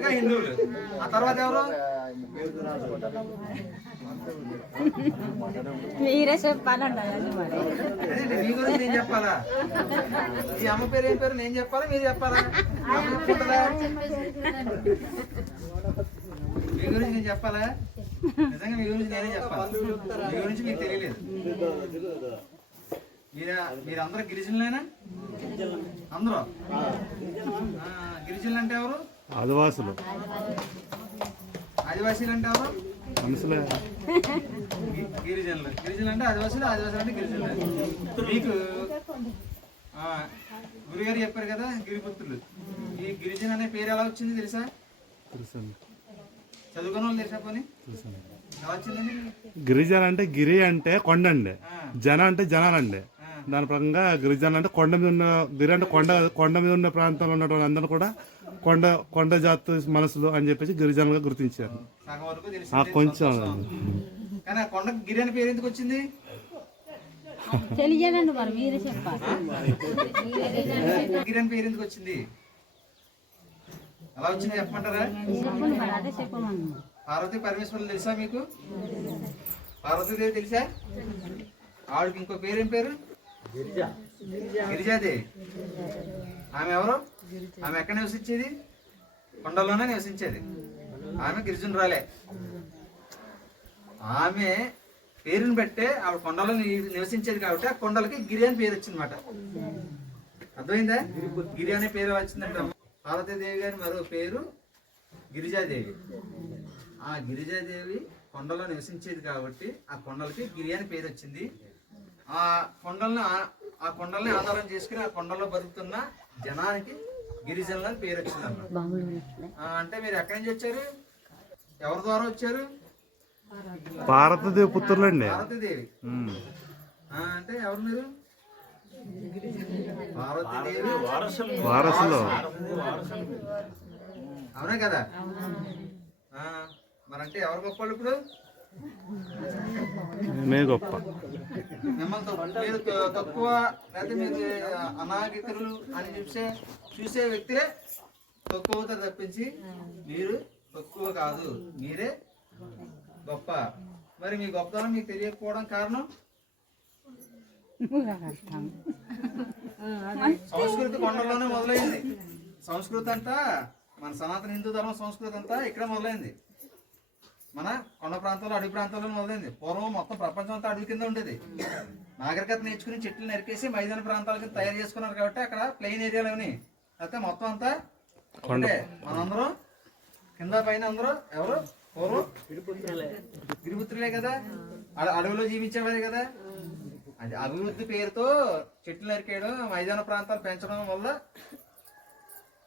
మొదటగా హిందువులు ఆ తర్వాత ఎవరు? మీరే అదేంటి, మీ గురించి నేను చెప్పాలా? ఈ అమ్మ పేరు ఏం పేరు నేను చెప్పాలా? మీరు చెప్పాలా? మీ గురించి నేను చెప్పాలా? నిజంగా మీ గురించి నేనే చెప్పాలి? మీ గురించి మీకు తెలియలేదు. మీరు మీరందరూ గిరిజనులేనా? అందరూ? గిరిజనులు అంటే ఎవరు? ఆదివాసులు. ఆదివాసీలు అంటే ఎవరు మనుషులే. గిరిజనులు. గిరిజనులు అంటే ఆదివాసులు ఆదివాసులు అంటే గిరిజనులు. మీకు గురుగారు చెప్పారు కదా గిరిపుత్రులు. ఈ గిరిజన అనే పేరు ఎలా వచ్చింది తెలుసా? తెలుసండి. చదువుకున్న వాళ్ళు తెలుసా పోనీ? ఎలా వచ్చిందండి? గిరిజన అంటే గిరి అంటే కొండ అండి ఆ, జన అంటే జనాలండి. దాని ప్రకంగా గిరిజన అంటే కొండ మీద ఉన్న గిరి అంటే కొండ కొండ మీద ఉన్న ప్రాంతంలో ఉన్నటువంటి అందరూ కూడా కొండ కొండ జాతి మనసులు అని చెప్పేసి గిరిజనులుగా గుర్తించారు. కొంచెం. గిరి అనే పేరు ఎందుకు వచ్చింది? తెలియదండి మరి మీరే చెప్పాలి. గిరి అని పేరు ఎందుకు వచ్చింది? ఎలా వచ్చింది చెప్పమంటారా? పార్వతీ పరమేశ్వరులు తెలుసా మీకు? పార్వతీదేవి తెలుసా? ఆవిడకి ఇంకో పేరు ఏం పేరు? గిరిజాదేవి ఆమె ఎవరు? ఆమె ఎక్కడ నివసించేది? కొండలోనే నివసించేది. ఆమె గిరిజనురాలే. ఆమె పేరుని బట్టే ఆవిడ కొండలో నివసించేది కాబట్టి ఆ కొండలకి గిరి అని పేరు వచ్చిందన్నమాట. అర్థమైందా? గిరి అనే పేరు వచ్చిందంట. పార్వతీదేవి గారి మరో పేరు గిరిజాదేవి. ఆ గిరిజాదేవి కొండలో నివసించేది కాబట్టి ఆ కొండలకి గిరి అని పేరు వచ్చింది. ఆ కొండలను ఆ- కొండల్ని ఆధారం చేసుకుని ఆ కొండలో బతుకుతున్న జనానికి గిరిజనులు అని పేరు ఆ, అంటే మీరు ఎక్కడి నుంచి వచ్చారు? ఎవరి ద్వారా వచ్చారు? భారతదేవ పుత్రులండి. ఆ, అంటే ఎవరు మీరు? పార్వతీదేవి వారసులు. అవునా కదా? ఆ, మరంటే ఎవరు గొప్ప వాళ్ళు ఇప్పుడు? మేమే గొప్ప మిమ్మల్ని మీరు తక్కువ లేకపోతే మీరు అనాగరికులు అని చూసే చూసే వ్యక్తే తక్కువ తప్పించి మీరు తక్కువ కాదు. మీరే గొప్ప. మరి మీ గొప్పతనం మీకు తెలియకపోవడం కారణం? సంస్కృతి కొండలోనే మొదలైంది. సంస్కృతి అంతా మన సనాతన హిందూ ధర్మ సంస్కృతి అంతా ఇక్కడ మొదలైంది. మన కొండ ప్రాంతాల్లో అడవి ప్రాంతాల్లో మొదలైంది. పూర్వం మొత్తం ప్రపంచం అంతా అడవి కింద ఉండేది. నాగరికత నేర్చుకుని చెట్లు నరికేసి మైదాన ప్రాంతాల కింద తయారు చేసుకున్నారు కాబట్టి అక్కడ ప్లెయిన్ ఏరియాలోని. అయితే మొత్తం అంతా ఒకటే. మనందరం కింద పైన అందరూ ఎవరు? పూర్వం గిరిపుత్రులే కదా? అడ- అడవిలో జీవించేవారే కదా? అది అభివృద్ధి పేరుతో చెట్లు నరికేయడం మైదాన ప్రాంతాలు పెంచడం వల్ల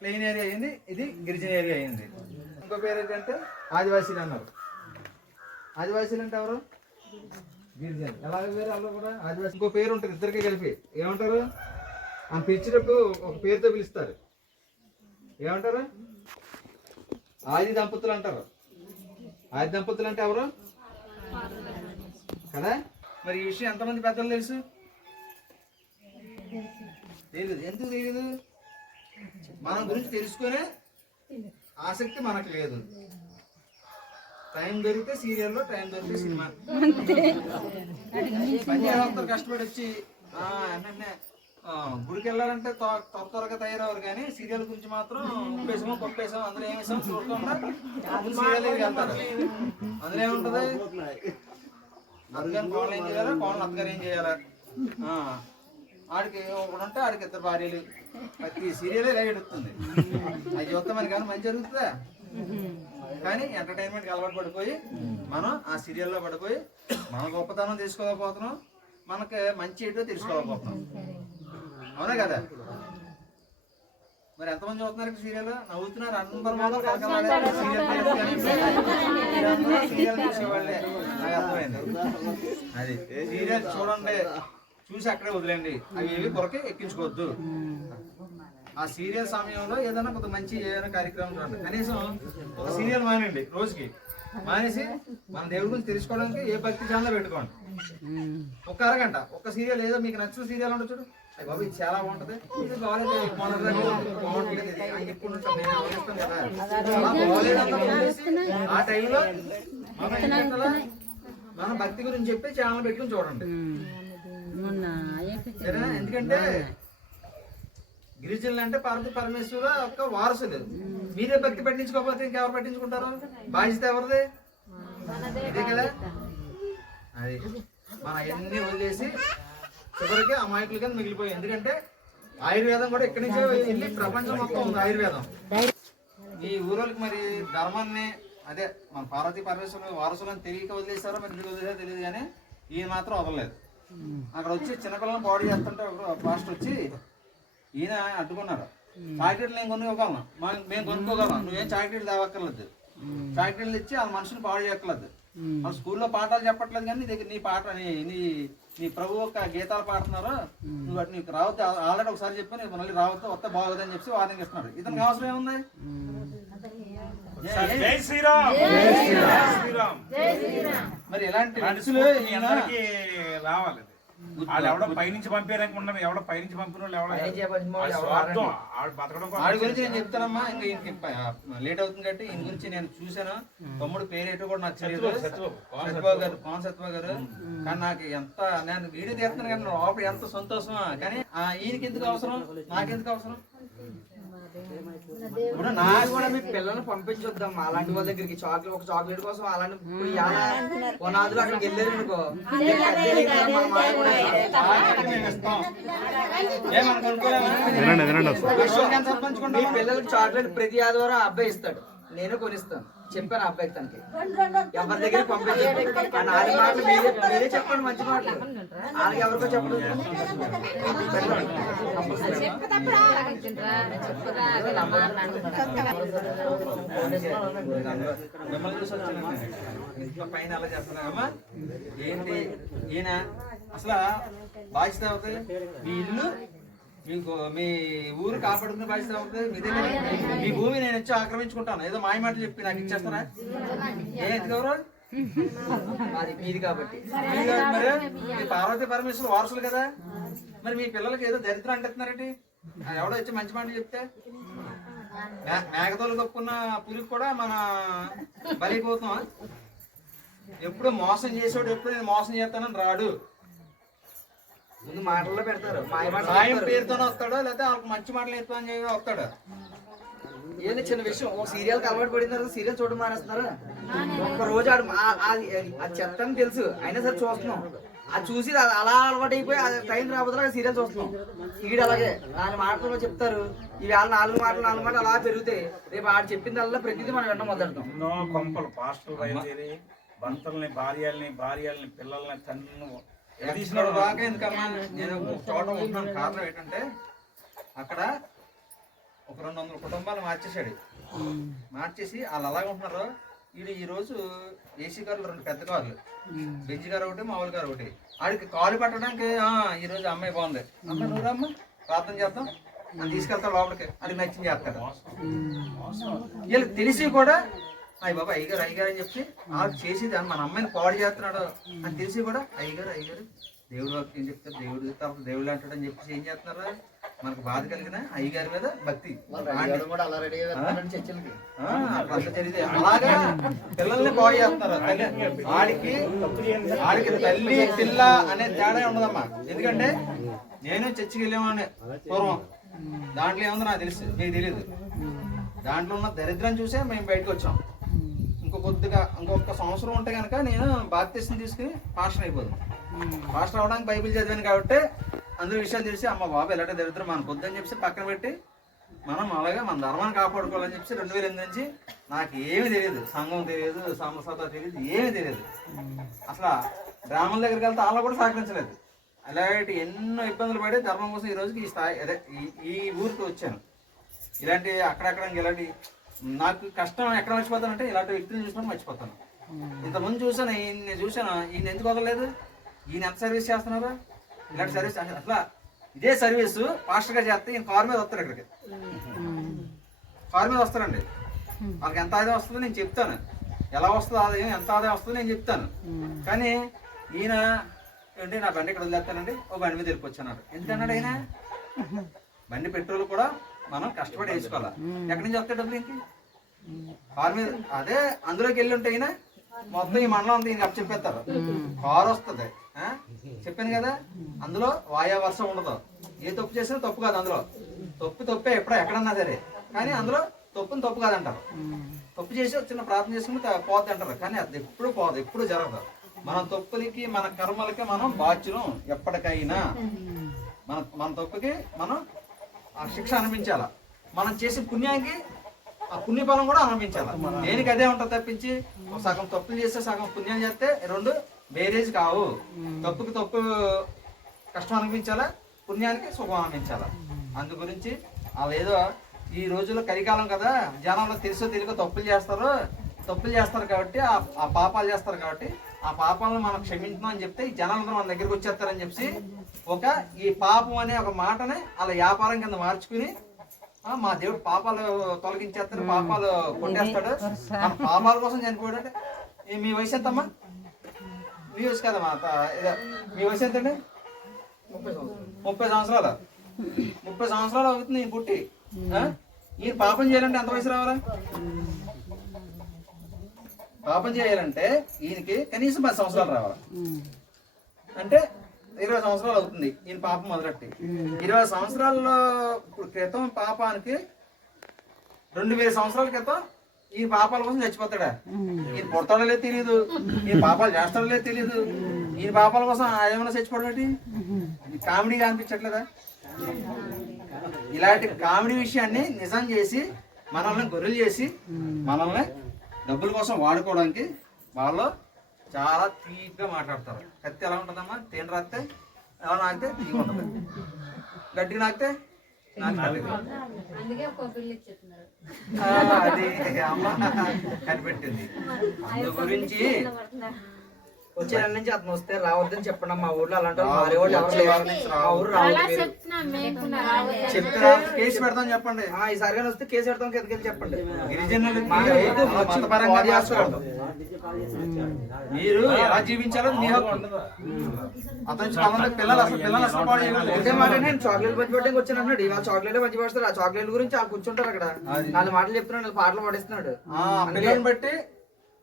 ప్లెయిన్ ఏరియా అయింది. ఇది గిరిజన ఏరియా అయింది. ఇంకో పేరు ఏంటంటే ఆదివాసీలు అన్నారు. ఆదివాసీలు అంటే ఎవరు? గిరిజన్ ఎలాగ పేరు వాళ్ళు కూడా ఆదివాసీ ఇంకో పేరు ఉంటుంది ఇద్దరికి కలిపి. ఏమంటారు? ఆ పిలిచేటప్పుడు ఒక పేరుతో పిలుస్తారు. ఏమంటారు? ఆది దంపతులు అంటారు. ఆది దంపతులు అంటే ఎవరు? కదా? మరి ఈ విషయం ఎంతమంది పెద్దలు తెలుసు? తెలియదు ఎందుకు తెలియదు మనం గురించి తెలుసుకునే ఆసక్తి మనకు లేదు. టైం దొరికితే సీరియల్లో టైం దొరికితే సినిమా. కష్టపడి వచ్చి గుడికి వెళ్ళాలంటే త్వ- త్వర త్వరగా తయారవరు కానీ సీరియల్ గురించి మాత్రం ఉప్పేసామో పప్పేసామో అందులో ఏమేసామో చూడకుండా ముందు సీరియల్ వెళ్తారు. అందులో ఏముంటది? అత్తగారు కోళ్ళు ఏం చేయాలా? కోళ్ళని అత్తగారు ఏం చేయాలా? ఆ, ఆడికి ఒకడు ఉంటే ఆడికి ఇద్దరు భార్యలు. ప్రతి సీరియల్ ఇలా ఎడుతుంది అది చూస్తే మనకి కానీ మంచి జరుగుతుందా? కానీ ఎంటర్టైన్మెంట్కి అలవాటు పడిపోయి మనం ఆ సీరియల్లో పడిపోయి మన గొప్పతనం తెలుసుకోలేకపోతున్నాం మనకి మంచి ఏంటో తెలుసుకోలేకపోతున్నాం అవునా కదా? మరి ఎంతమంది చూస్తున్నారు సీరియల్ నవ్వుతున్నారు? అందరు మాత్రం సీరియల్ చూసేవాళ్ళే నాకు అర్థమైంది. అది సీరియల్ చూడండి. చూసి అక్కడే వదిలేండి అవి ఏవి కొరకే ఎక్కించుకోవద్దు. ఆ సీరియల్ సమయంలో ఏదైనా కొంత మంచి ఏదైనా కార్యక్రమం చూడండి కనీసం ఒక సీరియల్ మానండి రోజుకి. మానేసి మన దేవుడి గురించి తెలుసుకోవడానికి ఏ భక్తి ఛానల్ పెట్టుకోండి. ఒక అరగంట ఒక సీరియల్ ఏదో మీకు నచ్చిన సీరియల్ ఉండదు చూడు. బాబు ఇది చాలా బాగుంటది. ఇది బాగాలేదు ఇది అని చెప్పుకుంటూ నేను ఆలోచిస్తాను కదా ఆ టైంలో మనం భక్తి గురించి చెప్పి ఛానల్ పెట్టుకుని చూడండి. ఎందుకంటే గిరిజనులు అంటే పార్వతి పరమేశ్వర యొక్క వారసులు. మీరే భక్తి పట్టించుకోకపోతే ఇంకెవరు పట్టించుకుంటారు? బాధ్యత ఎవరిది? ఇదే కదా? అది మన అవన్నీ వదిలేసి చివరికి అమాయకులు కింద మిగిలిపోయాయి. ఎందుకంటే ఆయుర్వేదం కూడా ఇక్కడి నుంచే వెళ్ళి ప్రపంచం మొత్తం ఉంది ఆయుర్వేదం. ఈ ఊరోళ్ళకి మరి ధర్మాన్ని అదే మన పార్వతి పరమేశ్వరం వారసులను తెలియక వదిలేశారో మరి ఎందుకు వదిలేసారో తెలియదు కానీ ఈయన మాత్రం వదలలేదు. అక్కడ వచ్చి చిన్నపిల్లలను బాడీ చేస్తుంటే ఒకరు ఫాస్ట్ వచ్చి ఈయన అడ్డుకున్నారు. చాక్లెట్లు నేను కొనుక్కోగలను. మా- మేము కొనుక్కోగలం నువ్వేం చాక్లెట్లు తేవక్కర్లేదు. చాక్లెట్లు ఇచ్చి వాళ్ళ మనుషుని పాడు చేయక్కర్లేదు. వాళ్ళు స్కూల్లో పాఠాలు చెప్పట్లేదు కానీ నీ దగ్గర నీ పాట నీ నీ ప్రభు యొక్క గీతాలు పాడుతున్నారు నువ్వు అటు నీకు రావద్దు ఆల్రెడీ ఒకసారి చెప్పి నీకు మళ్ళీ రావద్దు. వస్తే బాగోదని చెప్పి వార్నింగ్ ఇస్తున్నారు. ఇతనికి అవసరం ఏముంది? జై శ్రీరామ్. జై శ్రీరామ్. మరి ఇలాంటి ఇలాంటి వ్యక్తులు స్ఫూర్తి మీ ఈయన అందరికీ రావాలి. వాళ్ళు ఎవడో పైనుంచి ఎవడో పైనుంచి పంపిన వాళ్ళు ఎవడో వాళ్ళ స్వార్థం ఆడు బతకడం కోసం వాడి గురించి నేను చెప్తానమ్మా ఇంకా లేట్ అవుతుంది కాబట్టి ఈయన గురించి నేను చూశాను. తమ్ముడు పేరు ఏంటో కూడా నాకు తెలియదు. సత్యబాబు, గారు సత్యబాబు గారు. కానీ నాకు ఎంత నేను వీడియో తీస్తున్నాను కానీ లోపల ఎంత సంతోషం కానీ ఆ, ఈయనకి ఎందుకు అవసరం? నాకెందుకు అవసరం? ఇప్పుడు నాకు నాకు కూడా మీ పిల్లల్ని పంపించొద్దాం అలాంటి వాళ్ళ దగ్గరికి చాక్లెట్ ఒక చాక్లెట్ కోసం అలాంటి ఇప్పుడు ఇవాళ పునాదులు అక్కడికి వెళ్ళారు అనుకో వినండి వినండి మీ పిల్లలకి చాక్లెట్ ప్రతి ఆదివారం అబ్బాయి ఇస్తాడు నేను కొనిస్తాను చెప్పాను ఆ అబ్బాయికి తనకి ఎవరి దగ్గర నాలుగు మాటలు మీరే మీరే చెప్పండి మంచి మాటలు వాళ్ళకి ఎవరికో చెప్పండి ఇంట్లో పైన అలా చేస్తున్నామా ఏంటి ఈయన అసలు బాధ్యత అవుతుంది మీ ఇల్లు మీకు మీ ఊరు కాపాడుకునే బాధ్యత అవుతుంది మీ భూమి నేను వచ్చి ఆక్రమించుకుంటాను. ఏదో మాయ మాటలు చెప్పి నాకు ఇచ్చేస్తారా? ఏ ఎందుకు ఎవరు మాది మీది కాబట్టి మీరు మీ పార్వతీ పరమేశ్వరు వారసులు కదా? మరి మీ పిల్లలకి ఏదో దరిద్రం అంటున్నారేంటి అది ఎవడో వచ్చి మంచి మాట చెప్తే? మే- మేకతోలు కప్పుకున్న పులికి కూడా మన బలిపోతున్నాం ఎప్పుడు మోసం చేసాడు ఎప్పుడు నేను మోసం చేస్తానని రాడు. ముందు మాటల్లో పెడతారు. సాయం. పేరుతోనే వస్తాడు లేకపోతే వాళ్ళకి మంచి మాటలు ఎత్తుకొని చెప్పి వస్తాడు. ఏంది చిన్న విషయం? ఒక సీరియల్ అలవాటు పడిన తర్వాత సీరియల్ చూడడం మానేస్తున్నారు? ఒక్క రోజు ఆడు ఆ- ఆ- అది చెత్త అని తెలుసు. అయినా సరే చూస్తున్నాం. అది చూసి అది అలా అలవాటు అయిపోయి అది టైం రాబోతున్నా సీరియల్ చూస్తున్నాం. ఈడు అలాగే నాలుగు మాటలు చెప్తారు. ఈవేళ నాలుగు మాటలు నాలుగు మాటలు అలా పెరుగుతాయి. రేపు ఆడు చెప్పిందల్లా ప్రతిదీ మనం వినడం మొదలెడతాం ఎన్నో కొంపలు పాస్టర్లు బయలుదేరి భర్తల్ని భార్యల్ని భార్యల్ని పిల్లల్ని తండ్రిని ఇక్కడ తీసినాడు దాకా ఎందుకమ్మా నేను చోట ఉంటున్నాను కారణం ఏంటంటే అక్కడ ఒక రెండు వందల కుటుంబాలు మార్చేశాడు. మార్చేసి వాళ్ళు అలాగే ఉంటున్నారు వీడు ఈ రోజు ఏసీ కార్లు రెండు పెద్ద కార్లు. బెంజ్ గారు ఒకటి మామూలు గారు ఒకటి. ఆడికి కాలు పట్టడానికి ఆ, ఈ రోజు అమ్మాయి బాగుంది. అమ్మాయి నువ్వు అమ్మ ప్రార్థన చేద్దాం. అని తీసుకెళ్తాడు లోపలికి. అది నచ్చింది చేస్తాడు. వీళ్ళకి తెలిసి కూడా అయ్య బాబా అయ్యగారు అయ్యగారు అని చెప్పి వాళ్ళు చేసేది మన అమ్మాయిని పాడు చేస్తున్నాడు అని తెలిసి కూడా అయ్యగారు అయ్యగారు దేవుడు వాక్యం చెప్తారు? దేవుడు తర్వాత దేవుడు అంటాడు అని చెప్పేసి ఏం చేస్తున్నారు మనకు బాధ కలిగిన అయ్యగారి మీద భక్తి. ఆ, జరిగితే అలాగా పిల్లల్ని పాడు చేస్తున్నారు. ఆడికి ఆడికి తల్లి పిల్ల అనే తేడా ఉండదమ్మా. ఎందుకంటే నేను చర్చికి వెళ్ళేవాడిని పూర్వం. దాంట్లో ఏముందో నాకు తెలుసు మీకు తెలియదు. దాంట్లో ఉన్న దరిద్రం చూసే మేము బయటకు వచ్చాం. ఇంకో కొద్దిగా ఇంకొక సంవత్సరం ఉంటే కనుక నేను బాప్తీసం తీసుకుని పాస్టర్ అయిపోదు. పాస్టర్ అవడానికి బైబిల్ చదివాను కాబట్టి అందరూ విషయాలు తెలిసి అమ్మ బాబు ఎలాంటి దరిద్రం? మనకు వద్దని చెప్పి పక్కన పెట్టి మనం అలాగే మన ధర్మాన్ని కాపాడుకోవాలని చెప్పి రెండు వేల ఎనిమిది నుంచి నాకు ఏమీ తెలియదు. సంఘం తెలియదు సమసత తెలియదు ఏమీ తెలియదు. అసలు గ్రామాల దగ్గరికి వెళ్తే వాళ్ళ కూడా సహకరించలేదు. అలాంటి ఎన్నో ఇబ్బందులు పడి ధర్మం కోసం ఈ రోజుకి ఈ స్థాయి అదే ఈ- ఈ ఊరికి వచ్చాను. ఇలాంటి అక్కడక్కడ ఇలాంటి నాకు కష్టం ఎక్కడ మర్చిపోతానంటే ఇలాంటి వ్యక్తిని చూసినప్పుడు మర్చిపోతాను. ఇంతకుముందు చూసాను ఈయన చూసాను ఈయన ఎందుకు వదలలేదు? ఈయన ఎంత సర్వీస్ చేస్తున్నారు? ఇలాంటి సర్వీస్ అట్లా ఇదే సర్వీస్ ఫాస్ట్గా చేస్తే ఈయన కారు మీద వస్తారు ఇక్కడికి. కారు మీద వస్తారండి. వాళ్ళకి ఎంత ఆదాయం వస్తుందో నేను చెప్తాను. ఎలా వస్తుంది ఆదాయం ఎంత ఆదాయం వస్తుందో నేను చెప్తాను. కానీ ఈయన ఏంటి నా బండి ఇక్కడ వదిలేస్తానండి ఓ బండి మీద వెళ్ళిపోవచ్చన్నాడు ఎందుకన్నాడు ఆయన? బండి పెట్రోల్ కూడా మనం కష్టపడి వేసుకోవాలి? ఎక్కడి నుంచి వస్తాయి డబ్బులు ఏంటి కారు మీద అదే అందులోకి వెళ్ళి ఉంటే ఈయన మొత్తం ఈ మండలం అంతా ఈయన చెప్పేస్తారు. కారు వస్తుంది? చెప్పాను కదా? అందులో వాయా వర్షం ఉండదు. ఏ తప్పు చేసినా తప్పు కాదు అందులో. తప్పు తప్పే ఎప్పుడో ఎక్కడన్నా సరే. కానీ అందులో తప్పుని తప్పు కాదంటారు. తప్పు చేసి చిన్న ప్రార్థన చేసుకుని త- పోద్ది అంటారు. కానీ అది ఎప్పుడు పోదు ఎప్పుడు జరగదు. మన తప్పులకి మన కర్మలకి మనం బాధ్యులం ఎప్పటికైనా. మన మన తప్పుకి మనం ఆ శిక్ష అనిపించాల? మనం చేసే పుణ్యానికి ఆ పుణ్యఫలం కూడా అనుభవించాలి దేనికి అదే ఉంటుంది తప్పించి సగం తప్పులు చేస్తే సగం పుణ్యం చేస్తే రెండు బేరేజ్ కావు. తప్పుకి తప్పు కష్టం అనిపించాలా? పుణ్యానికి సుఖం అనిపించాలా? అందు గురించి ఏదో ఈ రోజుల్లో కలికాలం కదా జనంలో తెలుసో తెలియక తప్పులు చేస్తారు. తప్పులు చేస్తారు కాబట్టి ఆ ఆ పాపాలు చేస్తారు కాబట్టి ఆ పాపాలను మనం క్షమించమని అని చెప్తే ఈ జనాలందరూ మన దగ్గరికి వచ్చేస్తారని చెప్పి ఒక ఈ పాపం అనే ఒక మాటని అలా వ్యాపారం కింద మార్చుకుని మా దేవుడు పాపాలు తొలగించేస్తాడు పాపాలు కొట్టేస్తాడు. మన పాపాల కోసం చనిపోయాడు అంటే మీ వయసు ఎంతమ్మా? మీ వయసు కదమ్మా త- ఇదే. మీ వయసు ఎంతండి ముప్పై సంవత్సరాలు. ముప్పై సంవత్సరాలు? అవుతుంది ఈ పుట్టి? ఈయన పాపం చేయాలంటే ఎంత వయసు రావాలా? పాపం చేయాలంటే ఈయనకి కనీసం పది సంవత్సరాలు రావాలి. అంటే ఇరవై సంవత్సరాలు అవుతుంది. ఈయన పాపం మొదలెట్టి. ఇరవై సంవత్సరాల్లో ఇప్పుడు క్రితం పాపానికి రెండు వేల సంవత్సరాల క్రితం ఈ పాపాల కోసం చచ్చిపోతాడా? ఈయన పుడతాడో లేదు తెలియదు. ఈయన పాపాలు చేస్తాడో లేదు తెలియదు. ఈయన పాపాల కోసం ఏమైనా ఇది కామెడీగా అనిపించట్లేదా? ఇలాంటి కామెడీ విషయాన్ని నిజం చేసి మనల్ని గొర్రెలు చేసి మనల్ని డబ్బుల కోసం వాడుకోవడానికి వాళ్ళు చాలా తీగ్గా మాట్లాడతారు. కత్తి ఎలా ఉంటుందమ్మా? తేనె రాస్తే ఎలా నాకితే తీగ ఉంటుంది. గట్టిగా నాకితే అది అమ్మ కనిపెట్టింది. అందు గురించి వచ్చే నెల నుంచి అతను వస్తే రావద్దని చెప్పండి మా ఊర్లో అలాంటి వాళ్ళు ఎవరు మా ఊరు రావద్దు. కేసు పెడతాం చెప్పండి. ఆ, ఈసారి కానీ వస్తే కేసు పెడతాం కిందకి చెప్పండి. మీరు ఎలా జీవించాలో మీ హక్కు. అతను చాలా పిల్లలు అసలు పిల్లలు అసలు పాడు. ఒకటే మాట నేను చాక్లెట్ పంచి పెట్టడానికి వచ్చాను అన్నాడు ఇవాళ చాక్లెట్ పంచి పెడతారు ఆ చాక్లెట్ గురించి ఆ కూర్చుంటారు అక్కడ. నాలుగు మాటలు చెప్తున్నాడు పాటలు పాడిస్తున్నాడు. బట్టి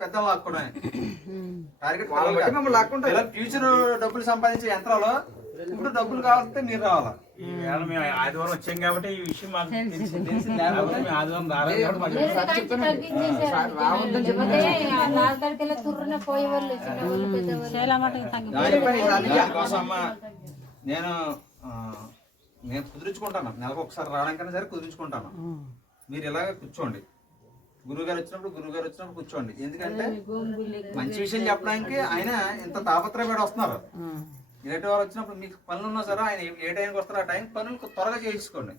పెద్దలు లాక్కోవడమే టార్గెట్ వాళ్ళని బట్టి మిమ్మల్ని లాక్కుంటారు. ఫ్యూచర్ డబ్బులు సంపాదించే యంత్రాలు ఇప్పుడు డబ్బులు కావాలంటే మీరు రావాలా. ఈవేళ మేము ఆదివారం వచ్చాం కాబట్టి ఈ విషయం మాకు తెలిసింది మేము ఆదివారం రాలేదు నేను ఆ, నేను కుదుర్చుకుంటాను. నెలకు ఒకసారి రావడానికైనా సరే కుదుర్చుకుంటాను. మీరు ఇలాగ కూర్చోండి. గురువు గారు వచ్చినప్పుడు గురువు గారు వచ్చినప్పుడు కూర్చోండి. ఎందుకంటే మంచి విషయం చెప్పడానికి ఆయన ఇంత తాపత్రయపడి వస్తున్నారు. ఇలాంటి వారు వచ్చినప్పుడు మీకు పనులు ఉన్నా సరే ఆయన ఏ టైంకి వస్తారో ఆ టైం పనులు త్వరగా చేయించుకోండి.